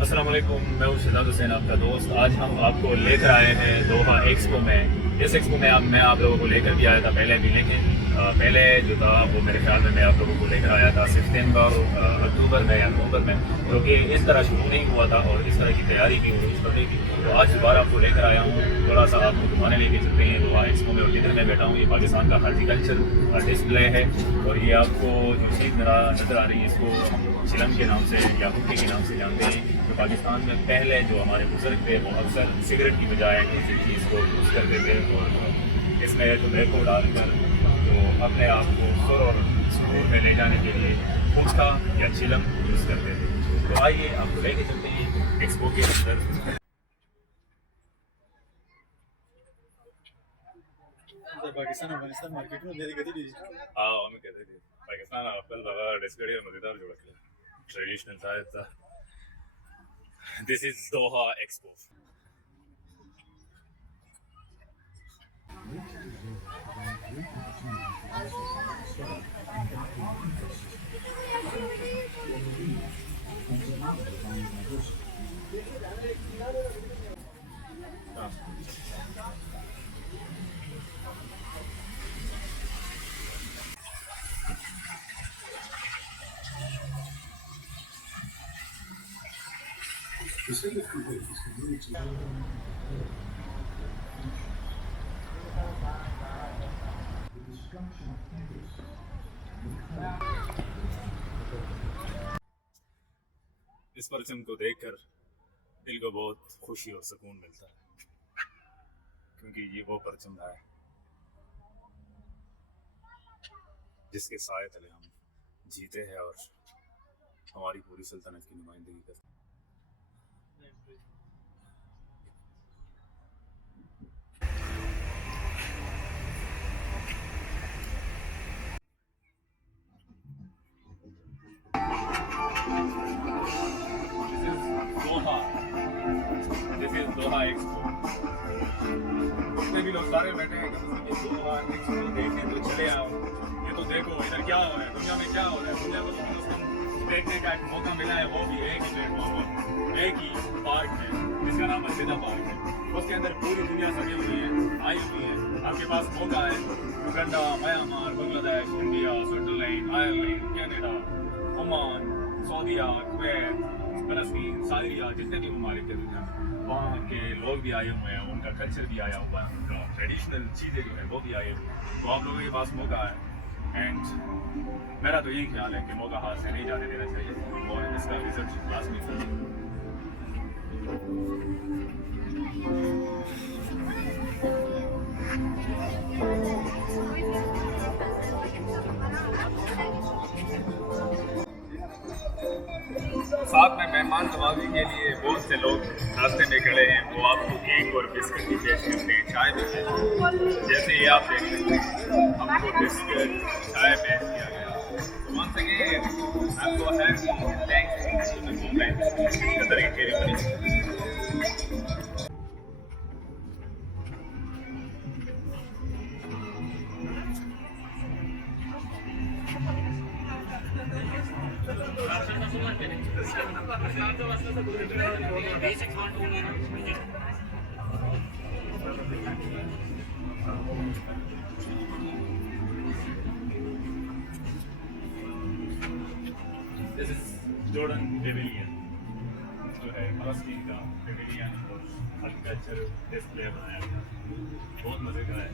अस्सलाम वालेकुम, मैं हूं शहजाद हुसैन, आपका दोस्त। आज हम आपको लेकर आए हैं दोहा एक्सपो में। इस एक्सपो में मैं आप लोगों को लेकर भी आया था पहले भी, लेकिन पहले जो था वो मेरे ख्याल में मैं आप लोगों को लेकर आया था सितंबर अक्टूबर में या नवंबर में, जो कि इस तरह शुरू नहीं हुआ था और इस तरह की तैयारी भी हुई इस पते की। तो आज दोबारा आपको लेकर आया हूँ, थोड़ा सा आपको घुमाने लेके चलते हैं दोहा एक्सपो में। और जिधर मैं बैठा हूँ ये पाकिस्तान का हॉर्टिकल्चर डिस्प्ले है, और ये आपको जो चीज़ नज़र आ रही है इसको हम चिलम के नाम से या हुक्के के नाम से जानते हैं। जो पाकिस्तान में पहले जो हमारे बुजुर्ग थे वो अक्सर सिगरेट की बजाय किसी चीज़ को यूज़ करते थे, और इसमें टोबैको डालकर तो अपने आप को सुर और सुरूर में ले जाने के लिए हुक्का या चिलम यूज़ करते थे। तो आइए आपको लेके चलते हैं एक्सपो के अंदर। पाकिस्तान अफगानिस्तान मार्केट में मेरी गति दी हमें कहते थे पाकिस्तान आपका लगा डिस्कड़ी और मज़ेदार जो रखे ट्रेडिशनल था। दिस इज दोहा एक्सपो। इस परचम को देखकर दिल को बहुत खुशी और सुकून मिलता है, क्योंकि ये वो परचम है जिसके साए तले हम जीते हैं और हमारी पूरी सल्तनत की नुमाइंदगी करते हैं। दिस इज दोहा एक्सपो। जितने भी लोग सारे बैठे हैं दोहा एक्सपो देखने तो चले आओ। ये तो देखो इधर क्या हो रहा है, दुनिया में क्या हो रहा है। दुनिया को कम से कम देखने का एक मौका मिला है, वो भी एक ही प्लेटफॉर्म पर, एक ही पार्क में जिसका नाम मस्जिदा पार्क है। उसके अंदर पूरी दुनिया सजी हुई है, आई हुई है। आपके पास मौका है Uganda, Myanmar, Bangladesh, India, Switzerland, Ireland, Canada, Oman, सऊदीया, कुवैत, फलस्तीन, साइरिया, जितने भी ममालिक है दुनिया में, वहाँ के लोग भी आए हुए हैं, उनका कल्चर भी आया हुआ है, उनका ट्रेडिशनल चीज़ें जो है वो भी आए हुए हैं। तो आप लोगों के पास मौका है, एंड मेरा तो यही ख्याल है कि मौका हाथ से नहीं जाने देना चाहिए और इसका रिजल्ट लाजमी होगा। साथ में मेहमान नवाजी के लिए बहुत से लोग रास्ते में खड़े हैं, वो आपको केक और बिस्किट भी पेश करते हैं, चाय भी पेश करते हैं। जैसे ये आप देख सकते हैं हमको बिस्किट चाय पेश किया गया। तो once again, I'm so happy and thanks to the movement gathering ceremony. This is Jordan Pavilion, जो है फलस्तीन का पेविलियन और कल्चर डिस्प्ले बनाया गया, बहुत मज़े का है।